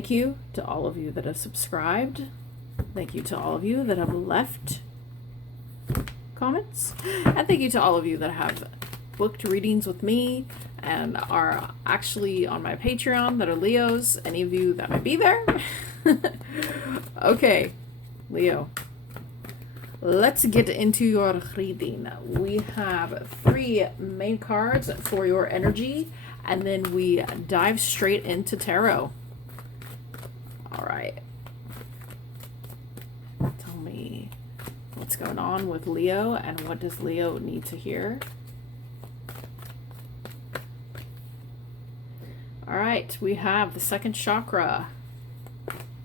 Thank you to all of you that have subscribed. Thank you to all of you that have left comments. And thank you to all of you that have booked readings with me and are actually on my Patreon that are Leos. Any of you that might be there. Okay, Leo. Let's get into your reading. We have 3 main cards for your energy, and then we dive straight into tarot. All right. Tell me what's going on with Leo and what does Leo need to hear. All right, we have the 2nd chakra.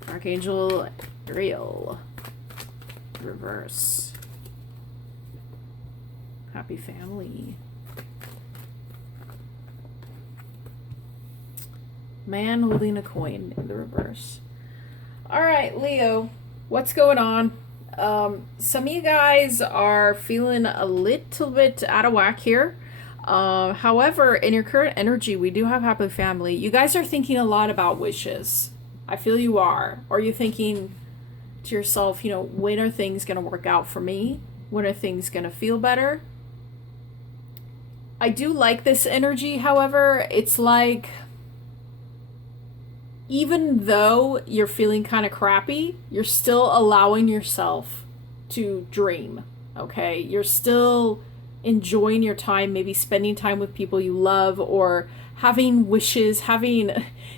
Archangel Ariel. Reverse. Happy family. Man holding a coin in the reverse. All right, Leo, what's going on? Some of you guys are feeling a little bit out of whack here. However, in your current energy, we do have happy family. You guys are thinking a lot about wishes. I feel you are. Or you're thinking to yourself, you know, when are things going to work out for me? When are things going to feel better? I do like this energy, however. It's like, even though you're feeling kind of crappy, you're still allowing yourself to dream, okay? You're still enjoying your time, maybe spending time with people you love or having wishes,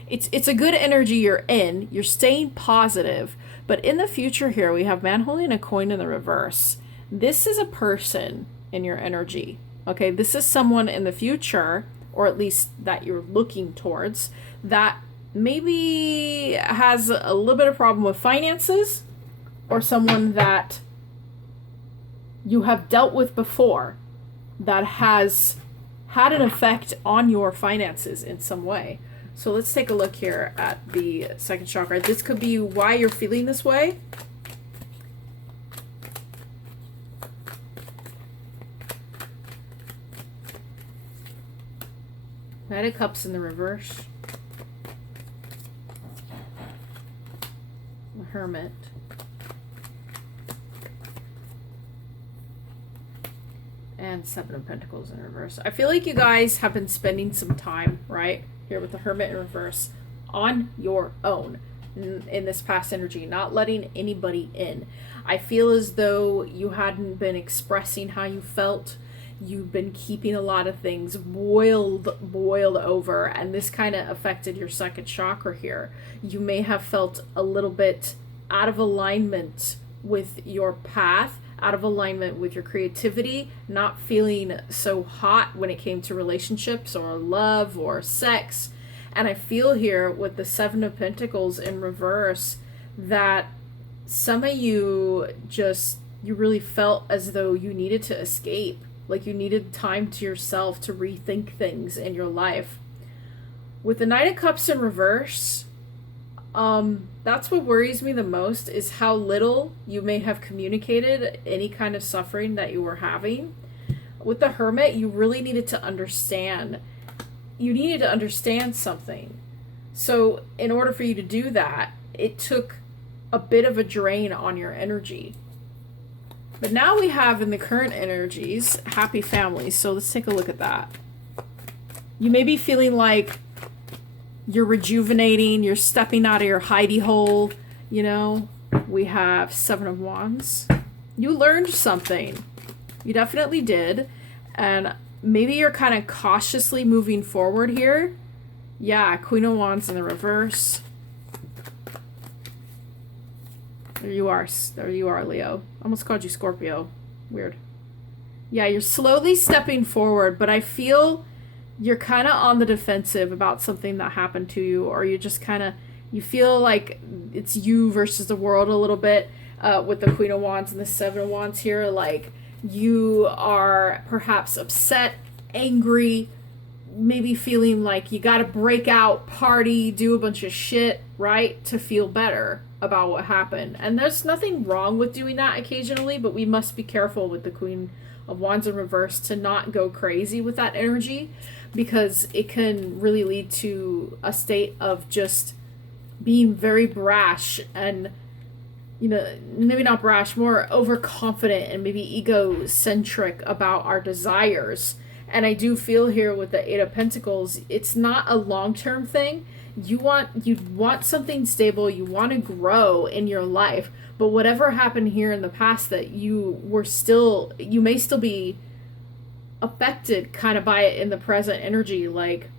it's a good energy you're in. You're staying positive. But in the future here, we have man holding a coin in the reverse. This is a person in your energy, okay? This is someone in the future, or at least that you're looking towards, that maybe has a little bit of problem with finances, or someone that you have dealt with before that has had an effect on your finances in some way. So let's take a look here at the 2nd chakra. This could be why you're feeling this way. Knight of Cups in the reverse. The Hermit. And 7 of Pentacles in reverse. I feel like you guys have been spending some time, right, here with the Hermit in reverse, on your own in this past energy, not letting anybody in. I feel as though you hadn't been expressing how you felt. You've been keeping a lot of things boiled over, and this kind of affected your 2nd chakra here. You may have felt a little bit out of alignment with your path, out of alignment with your creativity, not feeling so hot when it came to relationships or love or sex. And I feel here with the 7 of Pentacles in reverse that some of you you really felt as though you needed to escape, like you needed time to yourself to rethink things in your life. With the Knight of Cups in reverse, that's what worries me the most, is how little you may have communicated any kind of suffering that you were having. With the Hermit, you really needed to understand. You needed to understand something. So in order for you to do that, it took a bit of a drain on your energy. But now we have in the current energies, happy families. So let's take a look at that. You may be feeling like you're rejuvenating, you're stepping out of your hidey hole, you know. We have 7 of Wands. You learned something. You definitely did. And maybe you're kind of cautiously moving forward here. Yeah, Queen of Wands in the reverse. There you are. There you are, Leo. Almost called you Scorpio. Weird. Yeah, you're slowly stepping forward, but I feel you're kind of on the defensive about something that happened to you, or you just kind of, you feel like it's you versus the world a little bit with the Queen of Wands and the 7 of Wands here. Like, you are perhaps upset, angry, maybe feeling like you got to break out, party, do a bunch of shit, right, to feel better about what happened. And there's nothing wrong with doing that occasionally, but we must be careful with the Queen of Wands in reverse to not go crazy with that energy, because it can really lead to a state of just being very brash and, you know, maybe not brash, more overconfident and maybe egocentric about our desires. And I do feel here with the Eight of Pentacles, it's not a long-term thing. You want something stable, you want to grow in your life, but whatever happened here in the past that you may still be affected kind of by it in the present energy. Like,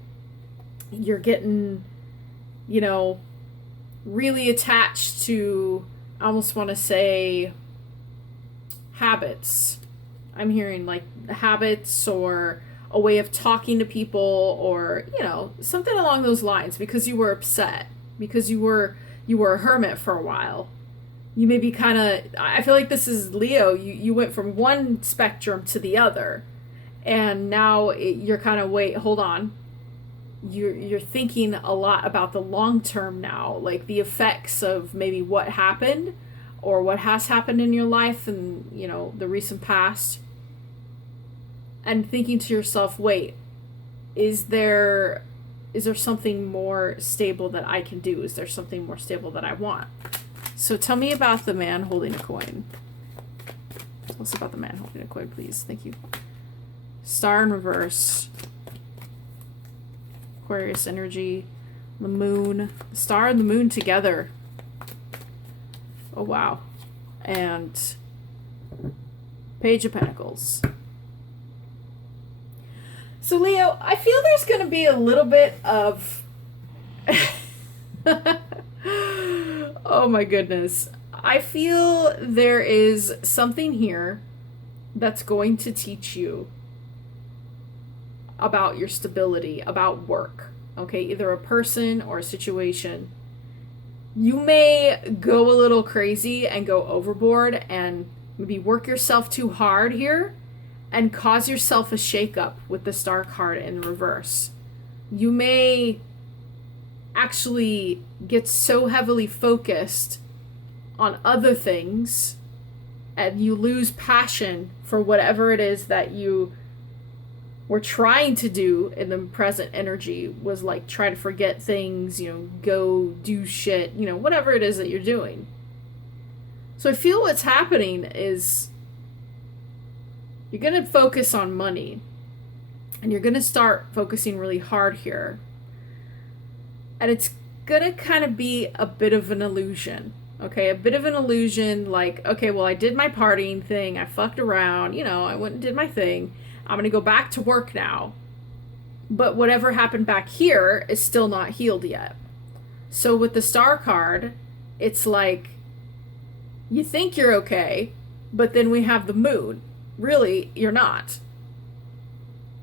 you're getting, you know, really attached to, I almost want to say, habits. I'm hearing like habits or a way of talking to people, or, you know, something along those lines, because you were upset, because you were a hermit for a while. You may be kind of, I feel like this is Leo, you went from one spectrum to the other, and now you're kind of, wait, hold on. You're thinking a lot about the long term now, like the effects of maybe what happened or what has happened in your life and, you know, the recent past, and thinking to yourself, wait, is there something more stable that I can do? Is there something more stable that I want? So tell me about the man holding a coin. Tell us about the man holding a coin, please. Thank you. Star in reverse. Aquarius energy. The moon. The star and the moon together. Oh, wow. And Page of Pentacles. So, Leo, I feel there's going to be a little bit of... Oh, my goodness. I feel there is something here that's going to teach you about your stability, about work. Okay, either a person or a situation. You may go a little crazy and go overboard and maybe work yourself too hard here and cause yourself a shakeup with the Star card in reverse. You may actually get so heavily focused on other things and you lose passion for whatever it is that you were trying to do in the present energy. Was like, try to forget things, you know, go do shit, you know, whatever it is that you're doing. So I feel what's happening is you're going to focus on money, and you're going to start focusing really hard here. And it's going to kind of be a bit of an illusion. Okay, a bit of an illusion, like, okay, well, I did my partying thing, I fucked around, you know, I went and did my thing, I'm going to go back to work now. But whatever happened back here is still not healed yet. So with the Star card, it's like, you think you're okay, but then we have the moon. Really, you're not.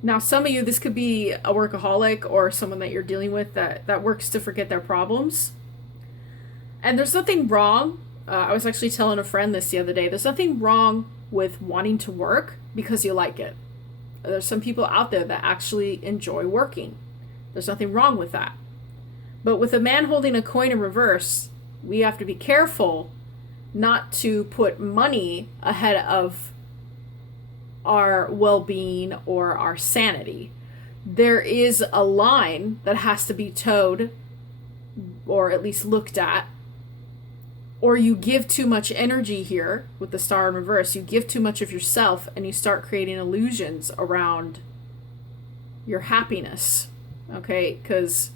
Now, some of you, this could be a workaholic or someone that you're dealing with that works to forget their problems. And there's nothing wrong. I was actually telling a friend this the other day. There's nothing wrong with wanting to work because you like it. There's some people out there that actually enjoy working. There's nothing wrong with that. But with a man holding a coin in reverse, we have to be careful not to put money ahead of our well-being or our sanity. There is a line that has to be towed, or at least looked at, or you give too much energy here with the Star in reverse. You give too much of yourself and you start creating illusions around your happiness. Okay, because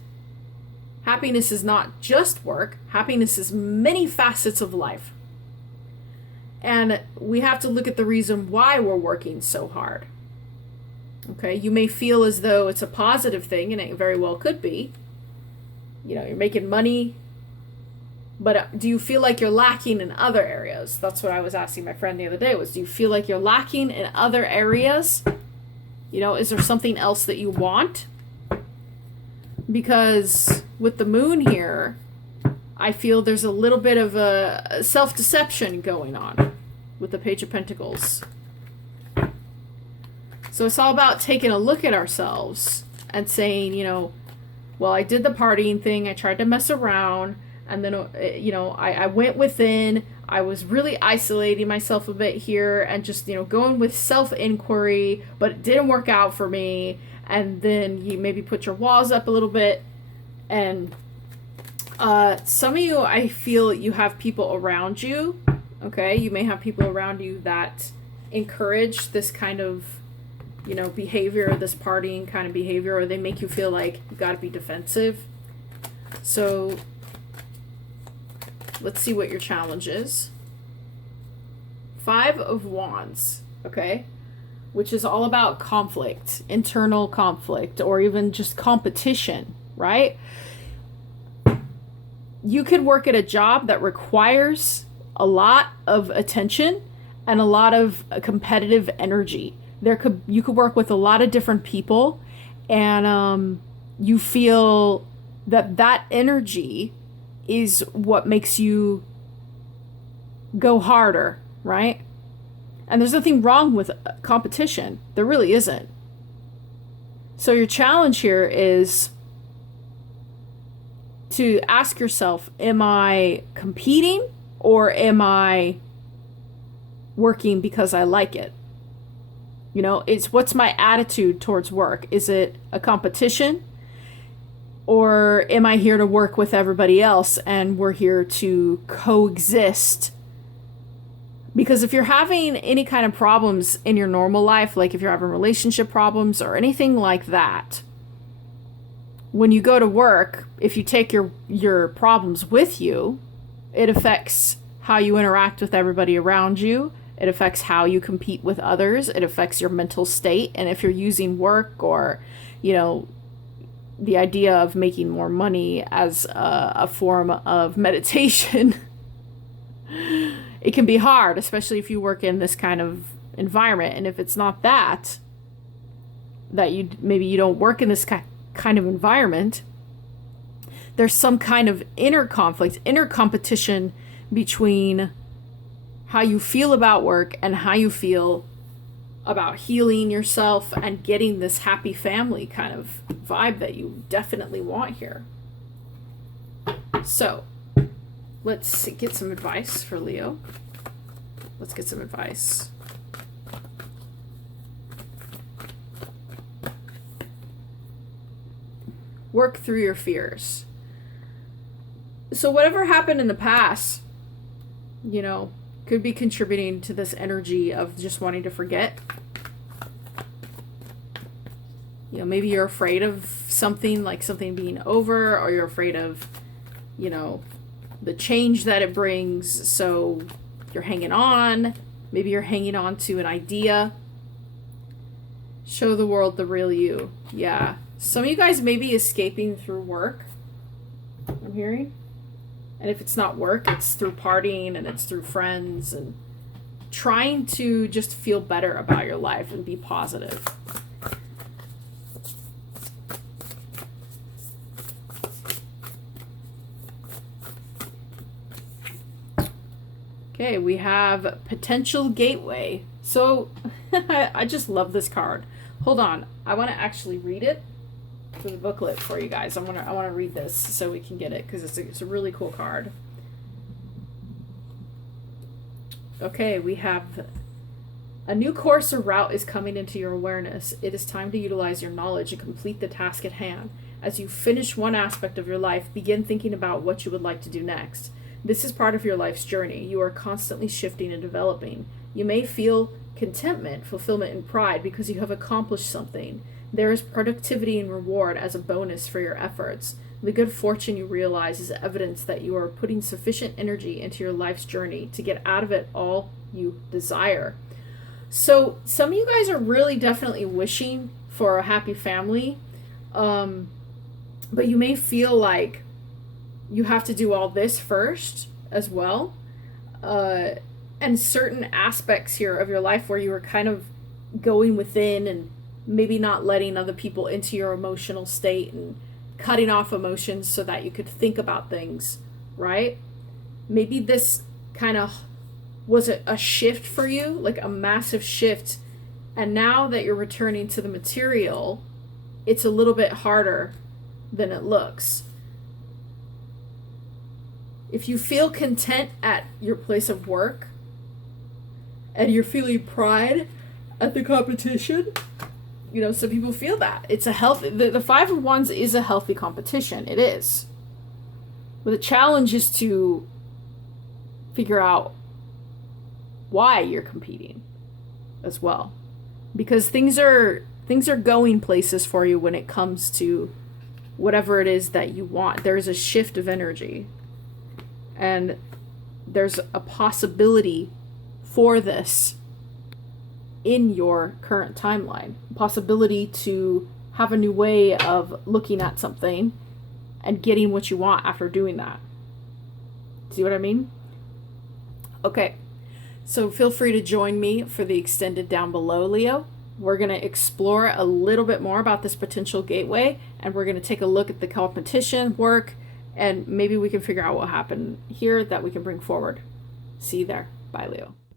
happiness is not just work. Happiness is many facets of life. And we have to look at the reason why we're working so hard. Okay, you may feel as though it's a positive thing, and it very well could be. You know, you're making money, but do you feel like you're lacking in other areas? That's what I was asking my friend the other day, was, do you feel like you're lacking in other areas? You know, is there something else that you want? Because with the moon here, I feel there's a little bit of a self-deception going on with the Page of Pentacles. So it's all about taking a look at ourselves and saying, you know, well, I did the partying thing. I tried to mess around. And then, you know, I went within. I was really isolating myself a bit here and just, you know, going with self-inquiry. But it didn't work out for me. And then you maybe put your walls up a little bit. And Some of you, I feel you have people around you. Okay, you may have people around you that encourage this kind of, you know, behavior, this partying kind of behavior, or they make you feel like you got to be defensive. So let's see what your challenge is. 5 of Wands, okay, which is all about conflict, internal conflict, or even just competition, right? You could work at a job that requires a lot of attention and a lot of competitive energy. You could work with a lot of different people, and you feel that energy is what makes you go harder, right? And there's nothing wrong with competition. There really isn't. So your challenge here is to ask yourself, am I competing or am I working because I like it? You know, it's what's my attitude towards work? Is it a competition? Or am I here to work with everybody else and we're here to coexist? Because if you're having any kind of problems in your normal life, like if you're having relationship problems or anything like that, when you go to work, if you take your problems with you, it affects how you interact with everybody around you. It affects how you compete with others. It affects your mental state. And if you're using work or, you know, the idea of making more money as a form of meditation, it can be hard, especially if you work in this kind of environment. And if it's not that maybe you don't work in this kind of environment, there's some kind of inner conflict, inner competition between how you feel about work and how you feel about healing yourself and getting this happy family kind of vibe that you definitely want here. So let's get some advice for Leo. Let's get some advice. Work through your fears. So whatever happened in the past, you know, could be contributing to this energy of just wanting to forget. You know, maybe you're afraid of something, like something being over, or you're afraid of, you know, the change that it brings. So you're hanging on. Maybe you're hanging on to an idea. Show the world the real you. Yeah. Some of you guys may be escaping through work, I'm hearing. And if it's not work, it's through partying and it's through friends and trying to just feel better about your life and be positive. Okay, we have Potential Gateway. So I just love this card. Hold on. I want to actually read it for the booklet for you guys. I want to read this so we can get it, because it's a really cool card. Okay, we have a new course or route is coming into your awareness. It is time to utilize your knowledge and complete the task at hand. As you finish one aspect of your life, begin thinking about what you would like to do next. This is part of your life's journey. You are constantly shifting and developing. You may feel contentment, fulfillment, and pride because you have accomplished something. There is productivity and reward as a bonus for your efforts. The good fortune you realize is evidence that you are putting sufficient energy into your life's journey to get out of it all you desire. So some of you guys are really definitely wishing for a happy family, but you may feel like you have to do all this first as well. And certain aspects here of your life where you were kind of going within and maybe not letting other people into your emotional state and cutting off emotions so that you could think about things, right? Maybe this kind of was a shift for you, like a massive shift. And now that you're returning to the material, it's a little bit harder than it looks. If you feel content at your place of work and you're feeling pride at the competition, you know, some people feel that. It's a healthy, the Five of Wands is a healthy competition. It is. But the challenge is to figure out why you're competing as well. Because things are going places for you when it comes to whatever it is that you want. There's a shift of energy. And there's a possibility for this in your current timeline. Possibility to have a new way of looking at something and getting what you want after doing that. See what I mean? Okay. So feel free to join me for the extended down below, Leo. We're going to explore a little bit more about this potential gateway, and we're going to take a look at the competition work, and maybe we can figure out what happened here that we can bring forward. See you there. Bye, Leo.